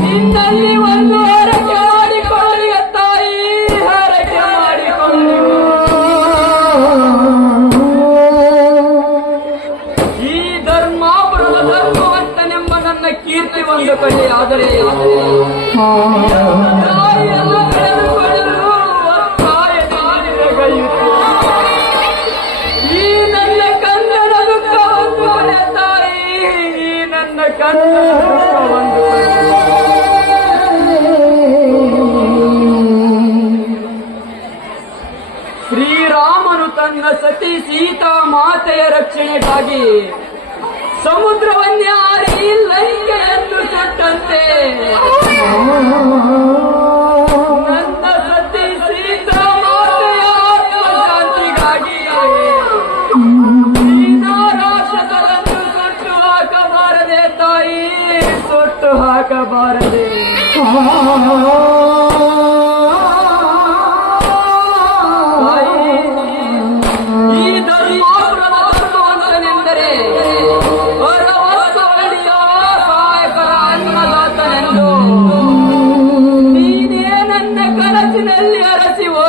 ನಿನ್ನಲ್ಲಿ ಒಂದು ಹರಕೆ ಮಾಡಿಕೊಳ್ಳಿ ತಾಯಿ ಹರಕೆ ಮಾಡಿಕೊಳ್ಳಿ ಈ ಧರ್ಮಾಪುರದ ಧರ್ಮವಂತನೆಂಬ ನನ್ನ ಕೀರ್ತಿ ಒಂದು ಕಡೆ ಆದರೆ ತಾಯಿಯನ್ನು ಕಳೆದುಕೊಳ್ಳಲು ಒತ್ತಾಯ ನೀಡಿದೆಗೈಯಿತು. ಈ ನನ್ನ ಕನ್ನಡ ತಾಯಿ, ಈ ನನ್ನ ಕನ್ನಡ ತನ್ನ ಸತಿ ಮಾತೆಯ ರಕ್ಷಣೆಗಾಗಿ ಸಮುದ್ರವನ್ನೇ ಆರಿ ಲಂಕೆಯನ್ನು ಸುಟ್ಟಂತೆ ನನ್ನ ಹಾಕಬಾರದೆ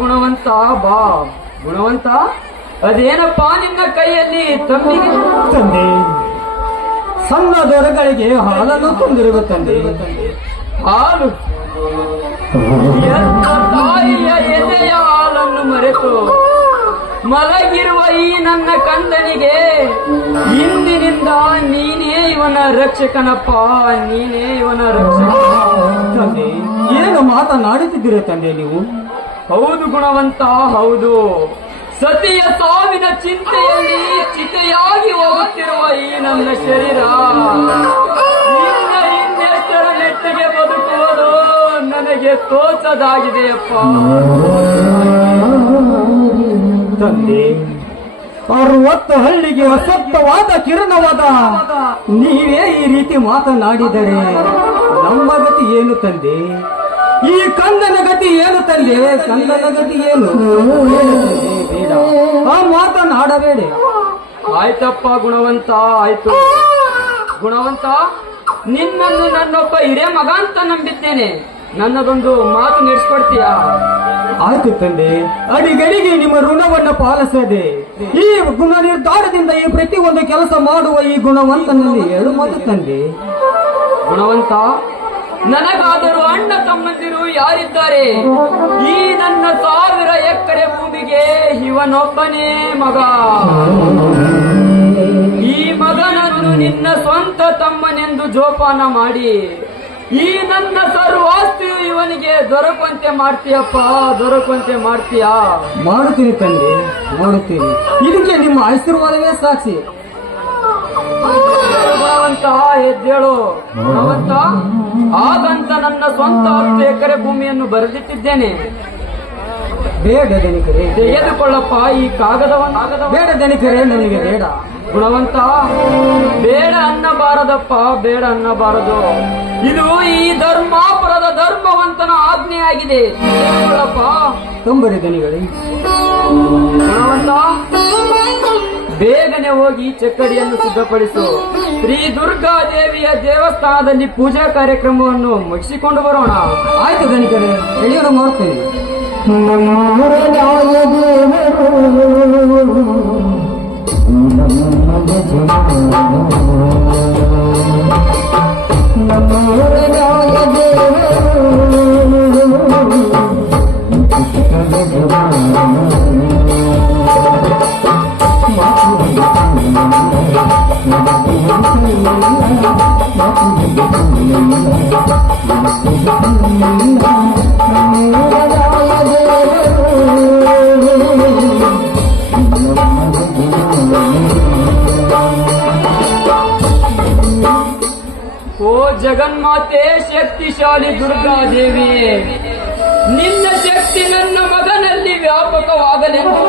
ಗುಣವಂತ ಬಾ. ಗುಣವಂತ ಅದೇನಪ್ಪ ನಿನ್ನ ಕೈಯಲ್ಲಿ? ತಮ್ಮಿಗೆ ತಂದೆ. ಸಣ್ಣ ದೊರೆಗಳಿಗೆ ಹಾಲನ್ನು ತಂದಿರುವ ತಂದೆ. ಹಾಲು. ತಾಯಿಯ ಎದೆಯ ಹಾಲನ್ನು ಮರೆತು ಮಲಗಿರುವ ಈ ನನ್ನ ಕಂದನಿಗೆ ಇಂದಿನಿಂದ ನೀನೇ ಇವನ ರಕ್ಷಕನಪ್ಪ ನೀನೇ ಇವನ ರಕ್ಷಕ. ತಂದೆ ಏನು ಮಾತನಾಡುತ್ತಿದ್ದೀರ ತಂದೆ ನೀವು? ಹೌದು ಗುಣವಂತ, ಹೌದು. ಸತಿಯ ಸಾವಿನ ಚಿಂತೆಯಲ್ಲಿ ಚಿತೆಯಾಗಿ ಹೋಗುತ್ತಿರುವ ಈ ನನ್ನ ಶರೀರ. ಇನ್ನೆಷ್ಟರ ನೆಟ್ಟಿಗೆ ಬದುಕುವುದು ನನಗೆ ತೋಚದಾಗಿದೆಯಪ್ಪ. ತಂದೆ, ಅರವತ್ತು ಹಳ್ಳಿಗೆ ಅಸತ್ಯವಾದ ಕಿರಣವಾದ, ನೀವೇ ಈ ರೀತಿ ಮಾತನಾಡಿದರೆ ನಮ್ಮ ಗತಿ ಏನು ತಂದೆ? ಈ ಕಂದನ ಗತಿ ಏನು ತಂದೆ? ಕಂದನ ಗತಿ ಏನು? ಆ ಮಾತನ್ನು ಆಡಬೇಡಿ ಆಯ್ತಪ್ಪ ಗುಣವಂತ ಆಯ್ತು. ಗುಣವಂತ ನಿನ್ನನ್ನು ನನ್ನೊಬ್ಬ ಹಿರೇ ಮಗ ಅಂತ ನಂಬಿದ್ದೇನೆ. ನನ್ನದೊಂದು ಮಾತು ನಡೆಸ್ಕೊಡ್ತೀಯ? ಆಯ್ತು ತಂದೆ ಅಡಿಗಡಿಗೆ ನಿಮ್ಮ ಋಣವನ್ನು ಪಾಲಿಸದೆ ಈ ಗುಣ ನಿರ್ಧಾರದಿಂದ ಈ ಪ್ರತಿಯೊಂದು ಕೆಲಸ ಮಾಡುವ ಈ ಗುಣವಂತನಲ್ಲಿ ಎರಡು ಮಾತು ತಂದೆ? ಗುಣವಂತ ನನಗಾದರೂ ಅಣ್ಣ ತಮ್ಮಂದಿರು ಯಾರಿದ್ದಾರೆ? ಈ ನನ್ನ ಸಾವಿರ ಎಕರೆ ಭೂಮಿಗೆ ಇವನೊಬ್ಬನೇ ಮಗ. ಈ ಮಗನನ್ನು ನಿನ್ನ ಸ್ವಂತ ತಮ್ಮನೆಂದು ಜೋಪಾನ ಮಾಡಿ. ಈ ನನ್ನ ಸರ್ವಾಸ್ತಿಯು ಇವನಿಗೆ ದೊರಕುವಂತೆ ಮಾಡ್ತೀಯಪ್ಪ, ದೊರಕುವಂತೆ ಮಾಡ್ತೀಯಾ? ಮಾಡುತ್ತೀನಿ ತಂದೆ, ಮಾಡುತ್ತೀನಿ. ಇದಕ್ಕೆ ನಿಮ್ಮ ಆಶೀರ್ವಾದವೇ ಸಾಕ್ಷಿ. ಗುಣವಂತ ಎದ್ದೇಳು ಭಗವಂತ ಹಾಗಂತ ನನ್ನ ಸ್ವಂತ ಹತ್ತು ಎಕರೆ ಭೂಮಿಯನ್ನು ಬರೆದಿಟ್ಟಿದ್ದೇನೆ. ಬೇಡ ದಣಿಕರೇ ತೆಗೆದುಕೊಳ್ಳಪ್ಪ ಈ ಕಾಗದವನ್ನು. ಕಾಗದ ಬೇಡ ದಣಿಕರೇ ನನಗೆ ಬೇಡ. ಗುಣವಂತ ಬೇಡ ಅನ್ನಬಾರದಪ್ಪ ಬೇಡ ಅನ್ನಬಾರದು. ಇದು ಈ ಧರ್ಮಾಪುರದ ಧರ್ಮವಂತನ ಆಜ್ಞೆಯಾಗಿದೆ. ತೆಗೆದುಕೊಳ್ಳಪ್ಪ. ತುಂಬರಿ ದಣಿಗಳೇ ಗುಣವಂತ ಬೇಗನೆ ಹೋಗಿ ಚಕ್ಕಡಿಯನ್ನು ಸಿದ್ಧಪಡಿಸು. ಶ್ರೀ ದುರ್ಗಾ ದೇವಿಯ ದೇವಸ್ಥಾನದಲ್ಲಿ ಪೂಜಾ ಕಾರ್ಯಕ್ರಮವನ್ನು ಮುಗಿಸಿಕೊಂಡು ಬರೋಣ. ಆಯ್ತು ದಣಿಕರೇ ರೆಡಿಯನ್ನು ಮಾಡ್ತೀನಿ ನಮ್ಮ ಜಗನ್ಮಾತೆ ಶಕ್ತಿಶಾಲಿ ದುರ್ಗಾದೇವಿ ನಿನ್ನ ಶಕ್ತಿ ನನ್ನ ಮಗನಲ್ಲಿ ವ್ಯಾಪಕವಾಗಲೆಂದು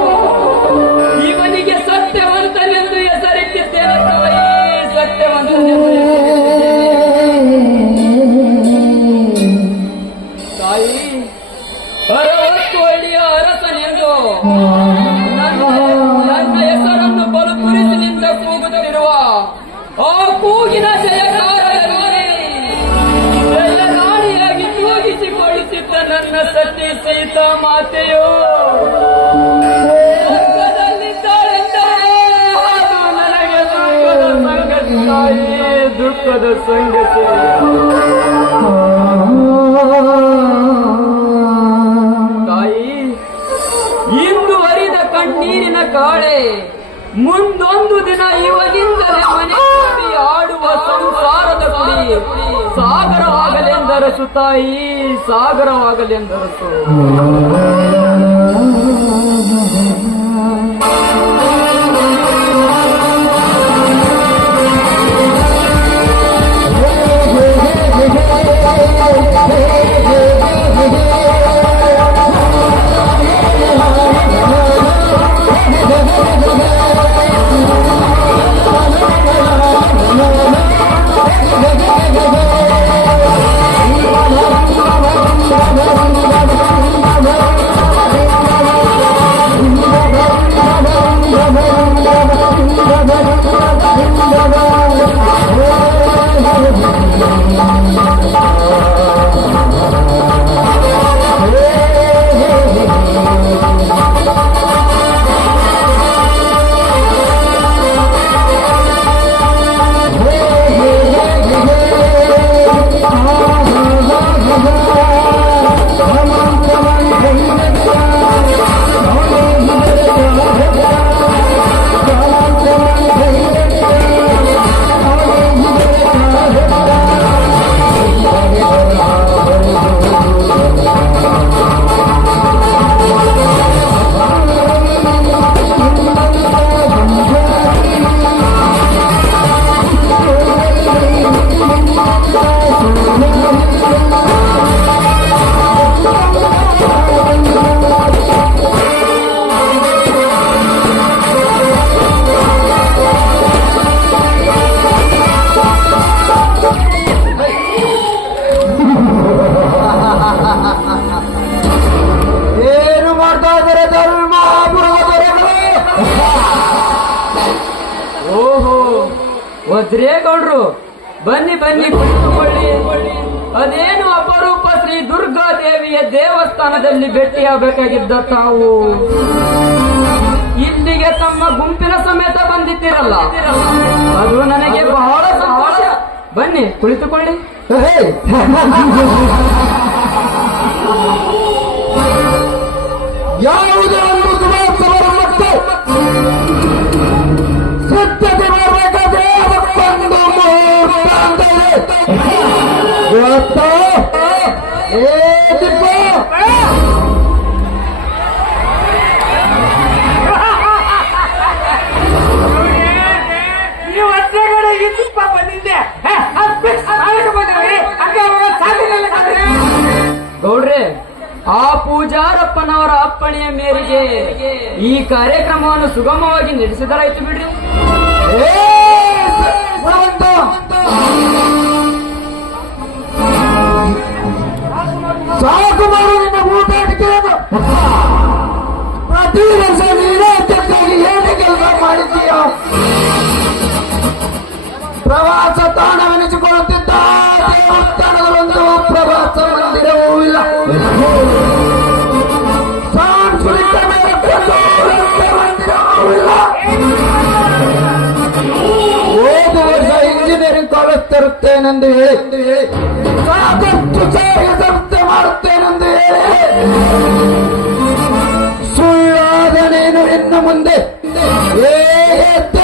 Oh. ದುಃಖದ ಸಂಗತ ತಾಯಿ, ಇಂದು ಹರಿದ ಕಣ್ಣೀರಿನ ಕಾಳೆ, ಮುಂದೊಂದು ದಿನ ಇವನಿಂದಲೇ ಮನೆ ಆಡುವ ಸಂಸಾರದ ಕುಡಿ. ಸಾಗರವಾಗಲೆಂದರಸು ತಾಯಿ, ಸಾಗರವಾಗಲೆಂದರಸು. ಭೇಟಿಯಾಗಬೇಕಾಗಿದ್ದ ತಾವು. ಇಲ್ಲಿಗೆ ತಮ್ಮ ಗುಂಪಿನ ಸಮೇತ ಬಂದಿದ್ದೀರಲ್ಲ. ಅದು ನನಗೆ ಬಹಳ ಸಂತೋಷ. ಬನ್ನಿ, ಕುಳಿತುಕೊಳ್ಳಿ. ಯಾವುದೇ ಒಂದು ದಿನೋತ್ಸವದ ಮತ್ತು? ಸತ್ಯತೆ ಮಾಡಬೇಕಾದ್ರೆ ಅದಕ್ಕೊಂದು ಮುಹೂರ್ತ ಅಂತೇಳಿ ಈ ಕಾರ್ಯಕ್ರಮವನ್ನು ಸುಗಮವಾಗಿ ನಡೆಸಿದರಾಯ್ತು ಬಿಡ್ರಿ. ಸಾಕು ಮಾಡು ನಿನ್ನ ಊಟಾಟಿಕೆಯನ್ನು ಮಾಡುತ್ತೇನೆಂದು ಹೇಳಿ. ಸಾಕಷ್ಟು ಸೇರಿದಂತೆ ಮಾಡುತ್ತೇನೆಂದು ಹೇಳಿ. ಸುಳ್ಳಾದ ನೀನು ಇನ್ನು ಮುಂದೆ? ಹೇಗೆ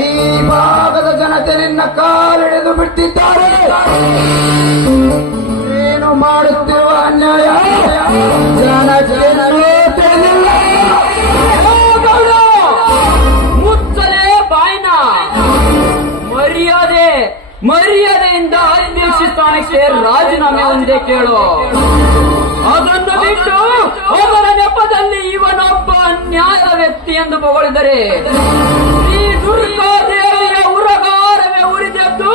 ಈ ಭಾಗದ ಜನತೆ ನಿನ್ನ ಕಾಲಿಡಿದು ಬಿಟ್ಟಿದ್ದಾರೆ. ಏನು ಮಾಡುತ್ತಿರುವ ಅನ್ಯಾಯ? ಜನ ಗೌಡ, ಮುಚ್ಚಲೇ ಬಾಯ್ನ ಮರ್ಯಾದೆ ಮರ್ಯಾದೆಯಿಂದ ಅಧ್ಯಕ್ಷ ಸ್ಥಾನಕ್ಕೆ ರಾಜೀನಾಮೆ ಒಂದೇ ಕೇಳು. ಅದನ್ನು ಬಿಟ್ಟು ಅವರ ನೆಪದಲ್ಲಿ ಇವನೊಬ್ಬ ನ್ಯಾಯ ವ್ಯಕ್ತಿ ಎಂದು ಹೊಗಳಿದರೆ ಈ ದುರ್ಗಾದೇವಿಯ ಉರಗಾರವೇ ಉರಿದದ್ದು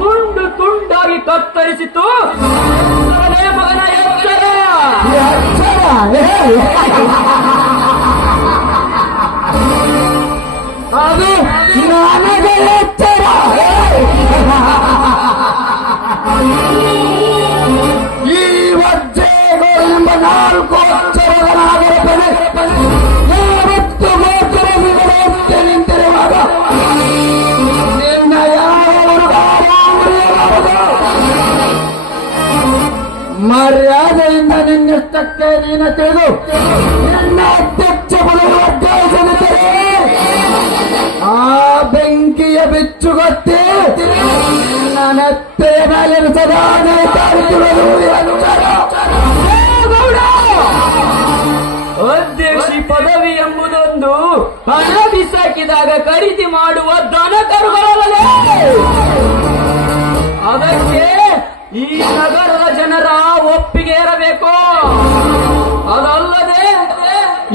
ತುಂಡು ತುಂಡಾಗಿ ಕತ್ತರಿಸಿತು. ಮಗನ ಎಚ್ಚರ. ಅದು ನನಗೆ ಎಚ್ಚರ. ನಾಲ್ಕು ಅಕ್ಷರದ ನಾಗರಪನೆ ಯಾವತ್ತು ಮಾತ್ರ ನಿಗಡಂತೆ ನಿಂತಿರುವಾಗ ನಿನ್ನ ಯಾವ ಮರ್ಯಾದೆಯಿಂದ ನಿನ್ನಿಷ್ಟಕ್ಕೆ ನೀನು ತಿಳಿದು ನಿನ್ನ ಅಧ್ಯಕ್ಷ ಪದವಿ ಒತ್ತಾಯಿಸಲಿದ್ದರೆ ಆ ಬೆಂಕಿಯ ಬಿಚ್ಚುಗೊತ್ತಿ ಮೇಲೆ ಸದಾ ನೇತಾಡುತ್ತಿರುವುದು ಎಚ್ಚರ. ಪದವಿ ಎಂಬುದೊಂದು ಹಣ ಬಿಸಾಕಿದಾಗ ಖರೀದಿ ಮಾಡುವ ದನ ಕರುಗಳಲ್ಲದೆ ಅದಕ್ಕೆ ಈ ನಗರದ ಜನರ ಒಪ್ಪಿಗೆ ಇರಬೇಕು ಅದಲ್ಲದೆ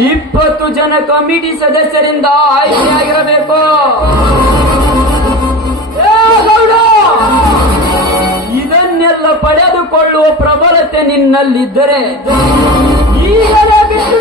ಇಪ್ಪತ್ತು ಜನ ಕಮಿಟಿ ಸದಸ್ಯರಿಂದ ಆಯ್ಕೆಯಾಗಿರಬೇಕು! ಇದನ್ನೆಲ್ಲ ಪಡೆದುಕೊಳ್ಳುವ ಪ್ರಬಲತೆ ನಿನ್ನಲ್ಲಿದ್ದರೆ, ಈಗಲೇ ಬಿಟ್ಟು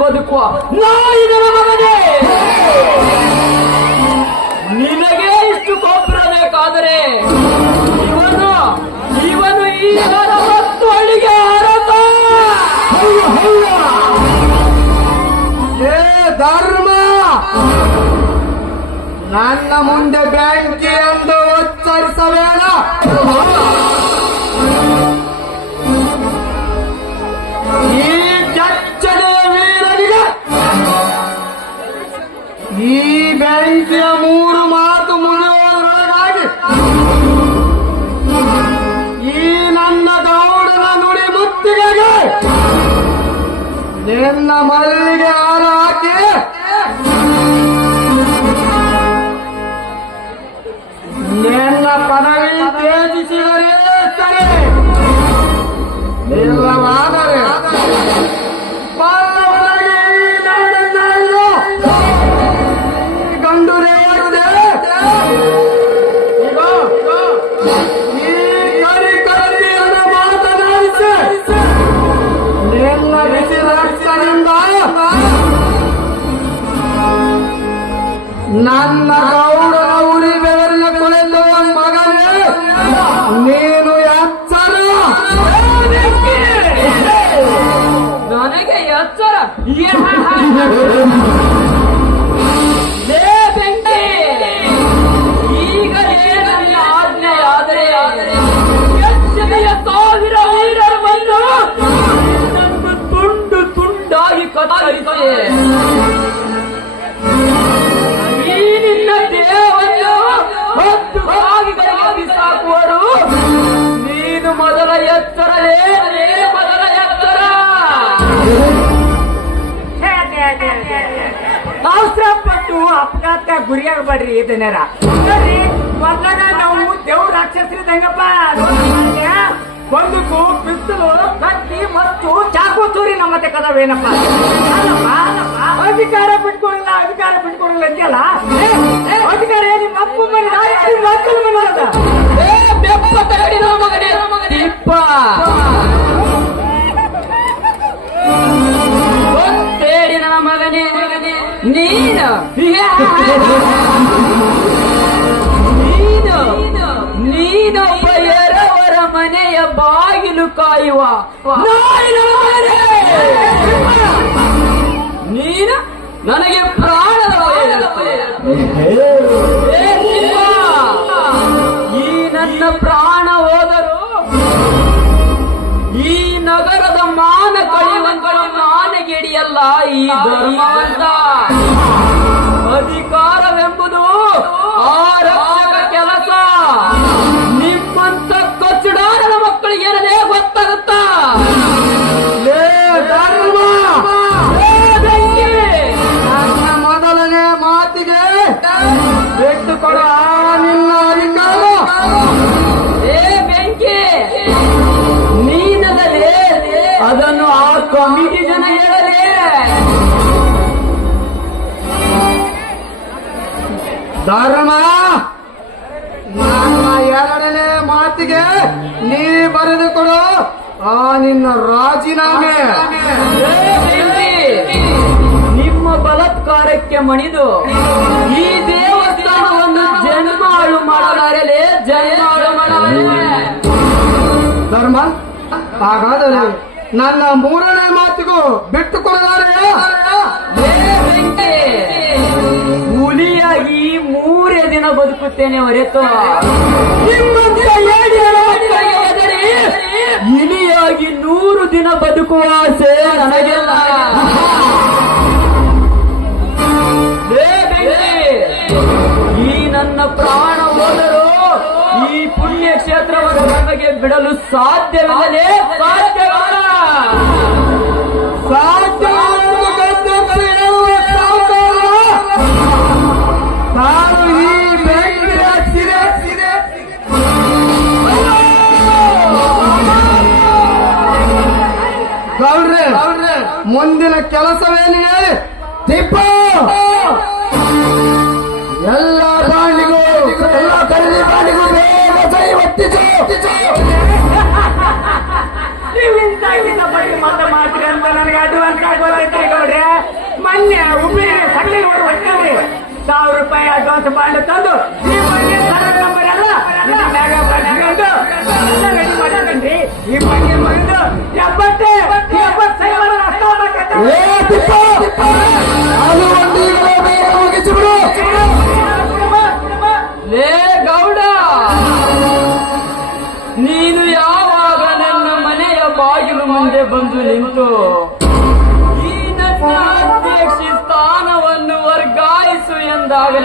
ಬದುಕುವ ನಾಯಿಗಳ ಮಗನೇ! ನಿನಗೆ ಇಷ್ಟು ಗೊಬ್ಬರ ಬೇಕಾದರೆ ಇವನು ಇವನು ಈ ಮತ್ತು ಅಡಿಗೆ ಹರತ ಏ ಧರ್ಮ! ನನ್ನ ಮುಂದೆ ಬ್ಯಾಂಕಿ ಎಂದು ಉಚ್ಚರಿಸಬೇಡ! ಈ ಬೆಂಕಿಯ ಮೂರು ಮಾತು ಮುಗಿಯೋದ್ರೊಳಗಾಗಿ ಈ ನನ್ನ ಗೌಡನ ನುಡಿ ಮುತ್ತಿಗೆಗೆ. ನಿನ್ನ ಮಲ್ಲಿಗೆ ನನ್ನ ಅಪಘಾತ ಗುರಿಯಾಗಬೇಡ್ರಿ ಇದನ್ನೆರ ನಾವು ಮೊದಲಾಗ ನಾವು ದೇವ್ರ ರಾಕ್ಷಸರಿದ್ದಂಗಪ್ಪ ಬಂದು ಪಿಸ್ತಲು ಕತ್ತಿ ಮತ್ತು ಚಾಕು ಚೂರಿ ನಮ್ಮ ಮತ್ತೆ ಕದವೇನಪ್ಪ ಅಧಿಕಾರ ಬಿಟ್ಕೊಳ್ಳಿಲ್ಲ ಅಧಿಕಾರ ಏ, ಏ, ಅಧಿಕಾರ ನಿಮ್ಮ ಅಪ್ಪ ಮನೆ ಮಕ್ಕಳು ಮನೆ ತಗಡಿನ ಮಗನೇ. ನೀನು. ನೀನು. ನೀನೊಬ್ಬ ಎರವರ ಮನೆಯ ಬಾಗಿಲು ಕಾಯುವ! ನೀನು ನನಗೆ ಪ್ರಾಣದ ಮಾನಗೆಡಿಯಲ್ಲ ಈ ಧರ್ಮವಂತ ಅಧಿಕಾರವೆಂಬುದು ಆ ಧರ್ಮ! ನನ್ನ ಎರಡನೇ ಮಾತಿಗೆ ನೀ ಬರೆದುಕೊಡು ಆ ನಿನ್ನ ರಾಜೀನಾಮೆ. ನಿಮ್ಮ ಬಲತ್ಕಾರಕ್ಕೆ ಮಣಿದು ಈ ದೇವಸ್ಥಾನವನ್ನು ಜನ್ಮಾಳು ಜಯ ಹಾಳು ಮಾಡಲಾರೆ ಧರ್ಮ? ಹಾಗಾದರೆ ನನ್ನ ಮೂರನೇ ಮಾತಿಗೂ ಬಿಟ್ಟು ಕೊಡಲಾರೆ. ಬದುಕುತ್ತೇನೆ ಹೊರತು. ಇಲಿಯಾಗಿ ನೂರು ದಿನ ಬದುಕುವ ಆಸೆ ನನಗೆಲ್ಲ. ಈ ನನ್ನ ಪ್ರಾಣ ಹೋದರು ಈ ಪುಣ್ಯ ಕ್ಷೇತ್ರವನ್ನು ನಮಗೆ ಬಿಡಲು ಸಾಧ್ಯವಿಲ್ಲಲೇ ಸಾಧ್ಯವಿಲ್ಲ. ಮುಂದಿನ ಹೇಳಿ? ದೀಪ! ಎಲ್ಲ ಬಾಂಡಿಗೂ ಎಲ್ಲ ಖರೀದಿ ಬಾಂಡಿಗೂ ಬೇಗ ಸೈ ಒತ್ತಿಸು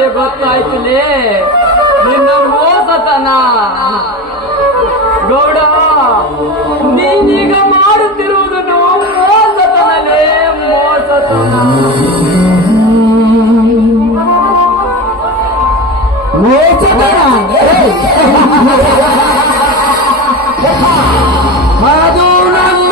ಎಂದಾಗಲೇ ಗೊತ್ತಾಯ್ತು ಲೇ ನಿನ್ನ ಮೋಸತನ. ಗೌಡ ನೀನೀಗ ಮಾಡುತ್ತಿರುವುದು ಮೋಸತನ ಮೋಸತನಲೇ ಮೋಸತನ. ಅದು ನನ್ನ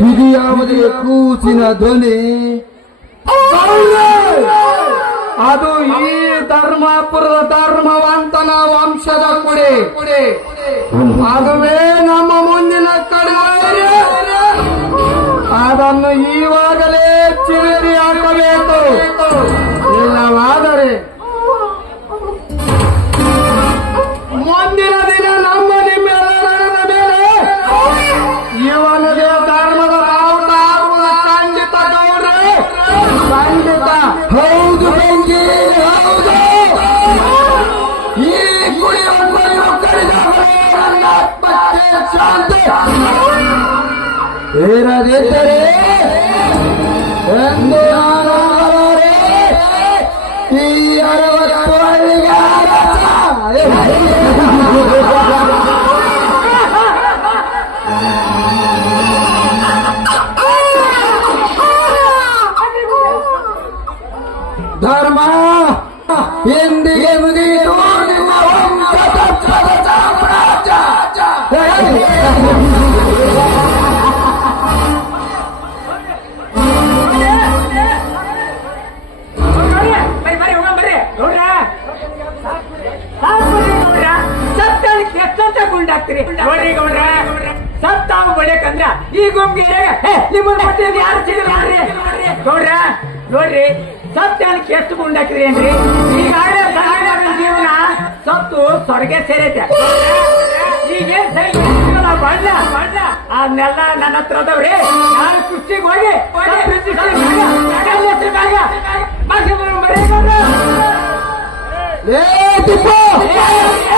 ಇದು ಯಾವುದೇ ಕೂಸಿನ ಧ್ವನಿ ಅದು ಈ ಧರ್ಮಾಪುರದ ಧರ್ಮವಂತನ ವಂಶದ ಕುಡಿ. ಅದುವೇ ನಮ್ಮ ಮುಂದಿನ ಕಡೆ ಅದನ್ನು ಈವಾಗಲೇ Era de Tere, ಗೌಡ್ರ ಸತ್ತಾವು ಬಡಿಯಕಂದ್ರ ಈ ಗುಂಪಿಗೆ ಯಾರು ಸಿಗಲ್ರಿ ಗೌಡ್ರ ನೋಡ್ರಿ ಸತ್ಯಾನಕ್ಕೆ ಎಷ್ಟು ಗುಂಡಾಕ್ರಿ ಏನ್ರಿ? ಜೀವನ ಸತ್ತು ಸ್ವರ್ಗೆ ಸೇರೈತೆ. ಈಗೇನ್ ಬಣ್ಣ ಬಣ್ಣ ಅದನ್ನೆಲ್ಲ ನನ್ನ ಹತ್ರ ಅದಾವ್ರಿ. ನಾನು ಕುಸ್ತಿಗೆ ಹೋಗಿ ಏ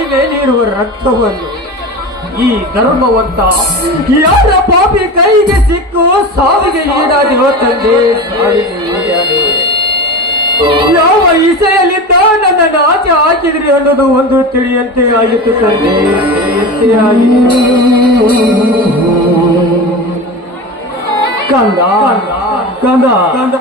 ಮೈಮೇಲಿರುವ ರಕ್ತವನ್ನು ಈ ಧರ್ಮವಂತ ಯಾರ ಪಾಪಿ ಕೈಗೆ ಸಿಕ್ಕು ಸಾವಿಗೆ ಈಡಾಗಿರುವ ತಂದೆ. ಯಾವ ಇಸೆಯಲ್ಲಿದ್ದ ನನ್ನನ್ನು ಆಚೆ ಹಾಕಿದ್ರಿ ಅನ್ನೋದು ಒಂದು ತಿಳಿಯಂತೆ ಆಯಿತು ತಂದೆ. ಕಂದ ಕಂದ ಕಂದ.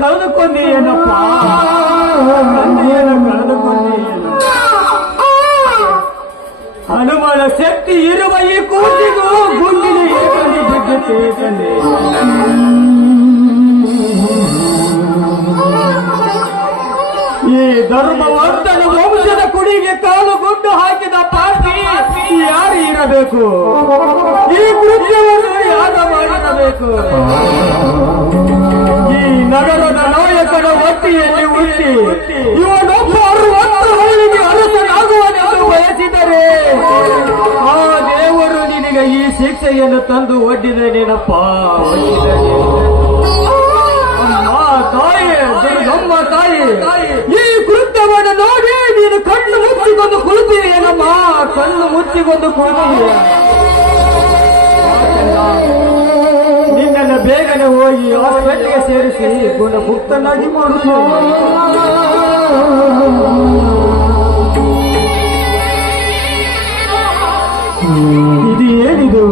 ಕಳೆದುಕೊಂಡೇನಪ್ಪ ತಂದೆಯನ್ನು ಕಳೆದುಕೊಂಡೇನು? ಹನುಮನ ಶಕ್ತಿ ಇರುವ ಈ ಕೂತಿಗೂ ಗುಂಡಿನ ತಂದೆ ಈ ಧರ್ಮವರ್ಧನ ವಂಶದ ಕುಡಿಗೆ ಕಾಲು ಗುಂಡು ಹಾಕಿದ ಪಾರ್ಟಿ ಯಾರು ಇರಬೇಕು? ಈ ಕೃತ್ಯವನ್ನು ಯಾರ ಈ ನಗರದ ನಾಯಕನ ಒಟ್ಟಿಯಲ್ಲಿ ಹುಟ್ಟಿ ಇವನೊಬ್ಬ ಅರವತ್ತು ಹಳ್ಳಿಗೆ ಅರಸನಾಗುವನೆಂದು ಬಯಸಿದರೆ, ಆ ದೇವರು ನಿನಗೆ ಈ ಶಿಕ್ಷೆಯನ್ನು ತಂದು ಒಡ್ಡಿದನೇನಪ್ಪ ಒಡ್ಡಿದನೇ ಅಮ್ಮ, ತಾಯಿ, ದುರ್ಗಮ್ಮ ತಾಯಿ, ಈ ಕೃತ್ಯವನ್ನು ನೋಡಿ ನೀನು ಕಣ್ಣು ಮುಚ್ಚಿಕೊಂಡು ಕುಳಿತೀಯೇನಮ್ಮ ಕಣ್ಣು ಮುಚ್ಚಿಕೊಂಡು ಕುಳಿತೀಯ ಹೋಗಿ ಹಾಸ್ಪಿಟಲ್ಗೆ ಸೇರಿಸಿ ಗುಣಮುಕ್ತನಾಗಿ ಮಾಡುತ್ತೇನೆ ಇದು ಏನಿದು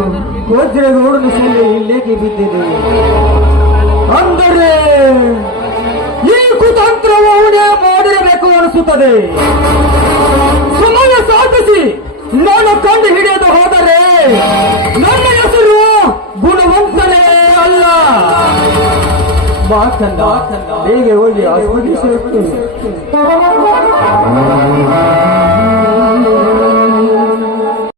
ವಜ್ರಗೌಡನ ಸೊಳ್ಳೆ ಇಲ್ಲೇಗೆ ಬಿದ್ದಿದೆ. ಅಂದರೆ ಈ ಕುತಂತ್ರವು ಅವನೇ ಮಾಡಿರಬೇಕು ಅನಿಸುತ್ತದೆ. ಸಮಯ ಸಾಧಿಸಿ, ನಾನು ಕಂಡು ಹಿಡಿಯದು ಹೋದರೆ ಬಾ ಕಂದ ಬೇಗ ಹೋಗಿ ಆಸ್ಪತ್ರೆ ಸೇರ್ತೀನಿ